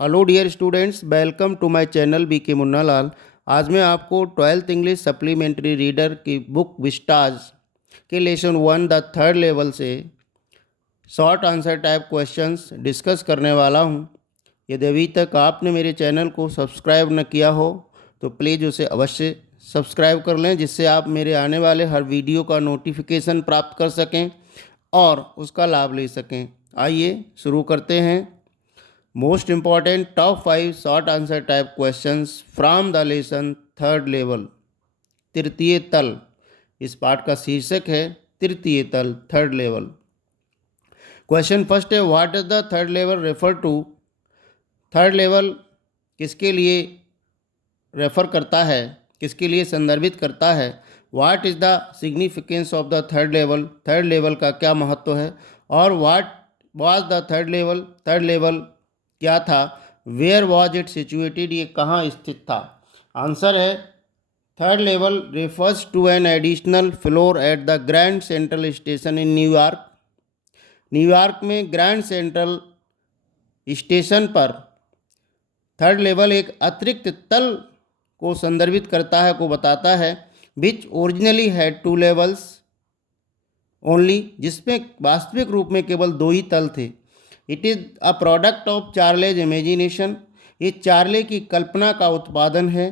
Hello dear students, welcome to my channel BK Munnalal. आज मैं आपको 12th इंग्लिश सप्लीमेंट्री रीडर की बुक विस्टाज के लेसन 1 द थर्ड लेवल से short answer type questions discuss करने वाला हूं। यदि अभी तक आपने मेरे चैनल को सब्सक्राइब न किया हो तो प्लीज़ उसे अवश्य सब्सक्राइब कर लें, जिससे आप मेरे आने वाले हर वीडियो का नोटिफिकेशन प्राप्त कर सकें और उसका लाभ ले सकें। आइए शुरू करते हैं। Most important top 5 short answer type questions from the lesson third level, तृतीय तल। इस पाठ का शीर्षक है तृतीय तल, थर्ड लेवल। क्वेश्चन फर्स्ट है, what does the third level refer to. Third level किसके लिए रेफर करता है, किसके लिए संदर्भित करता है। What is the significance of the third level, third level का क्या महत्व है। और what was the third level, third level क्या था। वेयर वॉज इट सिचुएटेड, ये कहाँ स्थित था। आंसर है, third level refers to an additional floor at the Grand Central Station in New York. New York में ग्रैंड सेंट्रल स्टेशन पर थर्ड लेवल एक अतिरिक्त तल को संदर्भित करता है, को बताता है। Which originally had 2 levels only, जिसमें वास्तविक रूप में केवल 2 ही तल थे। It is a product of Charley's imagination, ये चार्ले की कल्पना का उत्पादन है।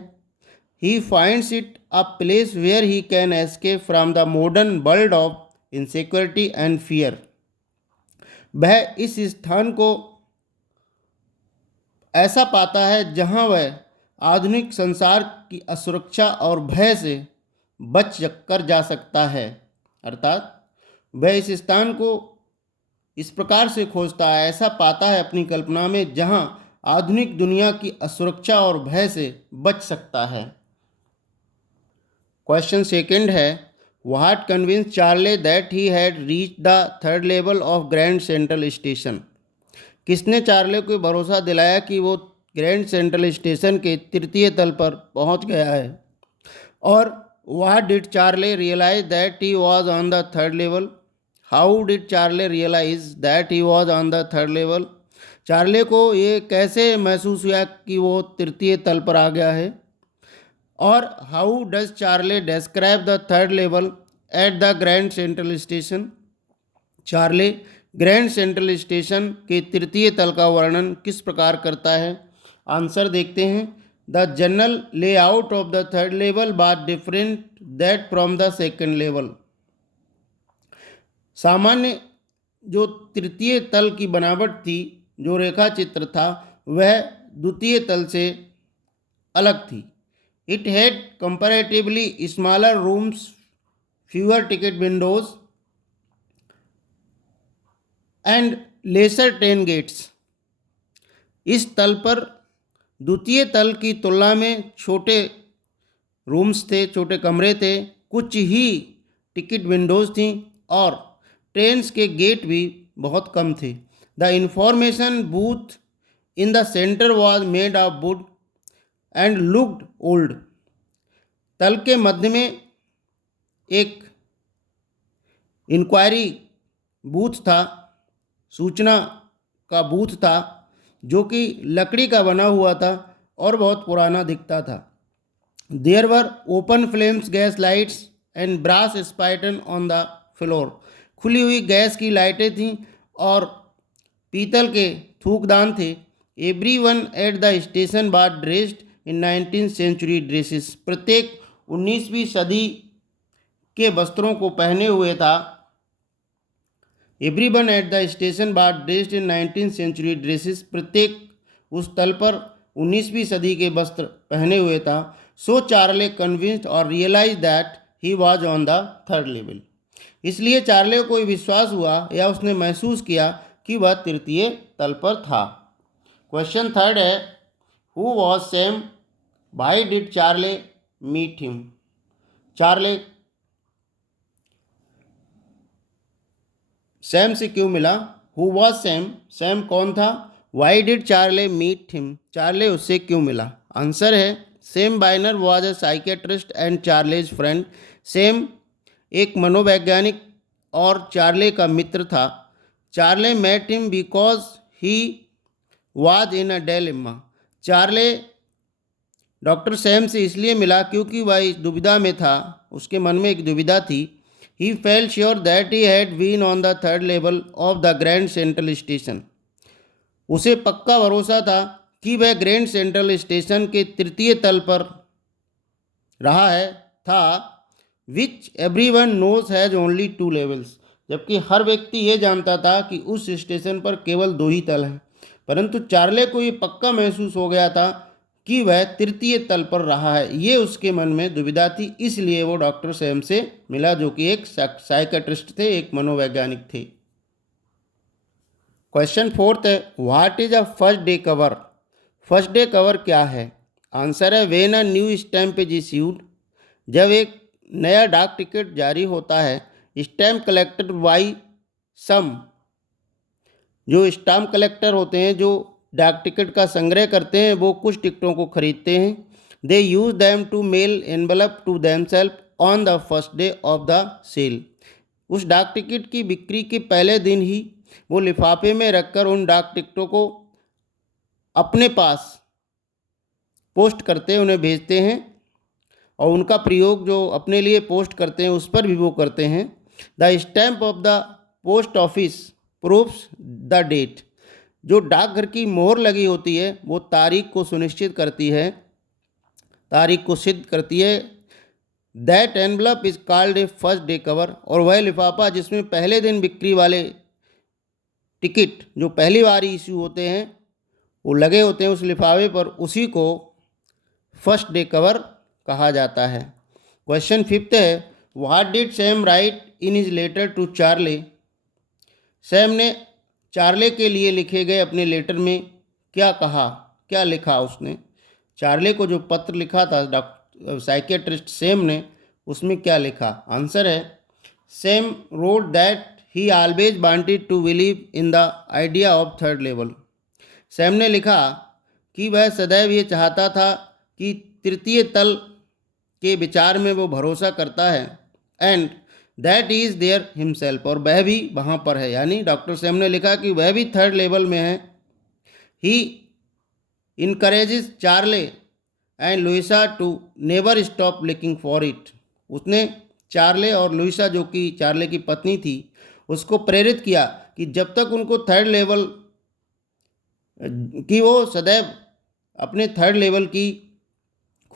He finds it a place where he can escape from the modern world of insecurity and fear. वह इस स्थान को ऐसा पाता है जहां वह आधुनिक संसार की असुरक्षा और भय से बच कर जा सकता है। अर्थात वह इस स्थान को इस प्रकार से खोजता है, ऐसा पाता है अपनी कल्पना में, जहां आधुनिक दुनिया की असुरक्षा और भय से बच सकता है। क्वेश्चन सेकंड है, what convince Charlie that he had reach the third level of grand Central station. किसने चार्ले को भरोसा दिलाया कि वो ग्रैंड सेंट्रल स्टेशन के तृतीय तल पर पहुंच गया है। और what did Charley realise that he was on the third level. How did Charley realise that he was on the third level. Charley को ये कैसे महसूस हुआ कि वो तृतीय तल पर आ गया है। और how does Charlie describe the third level eight the Grand Central station. Charlie grand Central station के तृतीय तल का वर्णन किस प्रकार करता है। आंसर देखते हैं। The general layout of the third level was different that from the second level. सामान्य जो तृतीय तल की बनावट थी, जो रेखा चित्र था, वह द्वितीय तल से अलग थी। It had comparatively smaller rooms, fewer ticket windows and lesser train gates. इस तल पर द्वितीय तल की तुलना में छोटे रूम्स थे, छोटे कमरे थे, कुछ ही टिकट विंडोज थीं और ट्रेन्स के गेट भी बहुत कम थे। The information booth in the centre was made of would and looked old. तल के मध्य में एक इंक्वायरी बूथ था, सूचना का बूथ था, जो कि लकड़ी का बना हुआ था और बहुत पुराना दिखता था। There were open flames, gas lights and brass spittoons on the floor. खुली हुई गैस की लाइटें थीं और पीतल के थूकदान थे। Every one at the station was dressed in 19th century dresses. प्रत्येक 19वीं सदी के वस्त्रों को पहने हुए था। Everyone at the station was dressed in 19th century dresses. प्रत्येक उस तल पर 19वीं सदी के वस्त्र पहने हुए था। सो चार्ले कन्विंस्ड और realise that he was on the third level. इसलिए चार्ले को विश्वास हुआ या उसने महसूस किया कि वह तृतीय तल पर था। क्वेश्चन थर्ड है, who was Sam, why did Charley meet him. Charley Sam से क्यों मिला। हु वॉज सैम, सैम कौन था। Why did Charley meet him, Charley उससे क्यों मिला। आंसर है, Sam Weiner was a psychiatrist and Charley's friend. Sam एक मनोवैज्ञानिक और चार्ले का मित्र था। Charley met him because he was in a dilemma. Charley doctor Sam से इसलिए मिला क्योंकि वह इस दुविधा में था, उसके मन में एक दुविधा थी. He felt sure that he had been on the third level of the Grand Central Station. उसे पक्का भरोसा था कि वह ग्रैंड सेंट्रल स्टेशन के तृतीय तल पर रहा है था. Which everyone knows has only 2 levels. जबकि हर व्यक्ति ये जानता था कि उस स्टेशन पर केवल 2 ही तल हैं. परंतु चार्ले को ये पक्का महसूस हो गया था कि वह तृतीय तल पर रहा है. ये उसके मन में दुविधा थी, इसलिए वो डॉक्टर सैम से मिला, जो कि एक साइकेट्रिस्ट थे, एक मनोवैज्ञानिक थे. क्वेश्चन 4 है, what is a first day cover. First day cover क्या है? आंसर है when a new stamp is issued. जब एक नया डाक टिकट जारी होता है. Stamp collected by some. जो स्टैम्प कलेक्टर होते हैं, जो डाक टिकट का संग्रह करते हैं, वो कुछ टिकटों को खरीदते हैं. They use them to mail envelope to themselves on the first day of the sale. उस डाक टिकट की बिक्री के पहले दिन ही वो लिफाफे में रखकर उन डाक टिकटों को अपने पास पोस्ट करते हैं, उन्हें भेजते हैं, और उनका प्रयोग जो अपने लिए पोस्ट करते हैं उस पर भी वो करते हैं. The stamp of the post office proves the date. जो डाकघर की मोहर लगी होती है वो तारीख को सुनिश्चित करती है, तारीख को सिद्ध करती है. That envelope is called a first day cover. और वह लिफाफा जिसमें पहले दिन बिक्री वाले टिकट जो पहली बार इशू होते हैं वो लगे होते हैं उस लिफाफे पर, उसी को फर्स्ट डे कवर कहा जाता है. क्वेश्चन 5 है, what did Sam write in his letter to Charley. सैम ने चार्ले के लिए लिखे गए अपने लेटर में क्या कहा, क्या लिखा उसने. चार्ले को जो पत्र लिखा था डॉक्टर साइकेट्रिस्ट सैम ने, उसमें क्या लिखा. आंसर है Sam wrote that he always wanted to believe in the idea of third level. Sam ने लिखा कि वह सदैव ये चाहता था कि तृतीय तल के विचार में वो भरोसा करता है. And that is there himself. और वह भी वहाँ पर है, यानी डॉक्टर सैम ने लिखा कि वह भी थर्ड लेवल में है. He encourages Charley and Louisa to never stop looking for it. उसने चार्ले और लुइसा, जो कि चार्ले की पत्नी थी, उसको प्रेरित किया कि जब तक उनको थर्ड लेवल कि वो सदैव अपने थर्ड लेवल की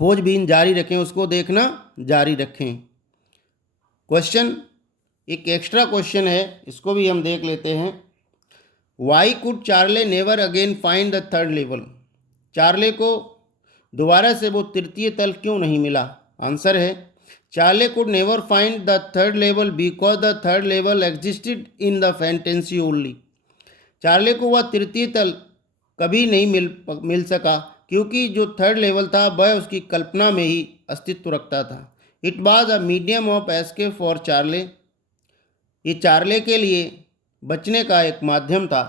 खोजबीन जारी रखें, उसको देखना जारी रखें. क्वेश्चन एक एक्स्ट्रा क्वेश्चन है, इसको भी हम देख लेते हैं. Y could Charlie never again find the third level. Charley को दोबारा से वो तृतीय तल क्यों नहीं मिला. आंसर है Charlie could never find the third level because the third level existed in the fantasy only. Charlie को वह तृतीय तल कभी नहीं मिल सका क्योंकि जो थर्ड लेवल था वह उसकी कल्पना में ही अस्तित्व रखता था. It was a medium of escape for Charlie. ये चार्ले के लिए बचने का एक माध्यम था.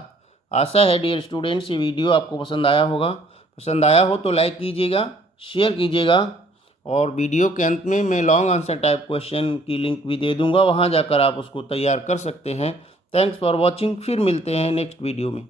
आशा है डियर स्टूडेंट्स ये वीडियो आपको पसंद आया होगा. पसंद आया हो तो लाइक कीजिएगा, शेयर कीजिएगा, और वीडियो के अंत में मैं लॉन्ग आंसर टाइप क्वेश्चन की लिंक भी दे दूंगा, वहां जाकर आप उसको तैयार कर सकते हैं. Thanks for watching. फिर मिलते हैं नेक्स्ट वीडियो में.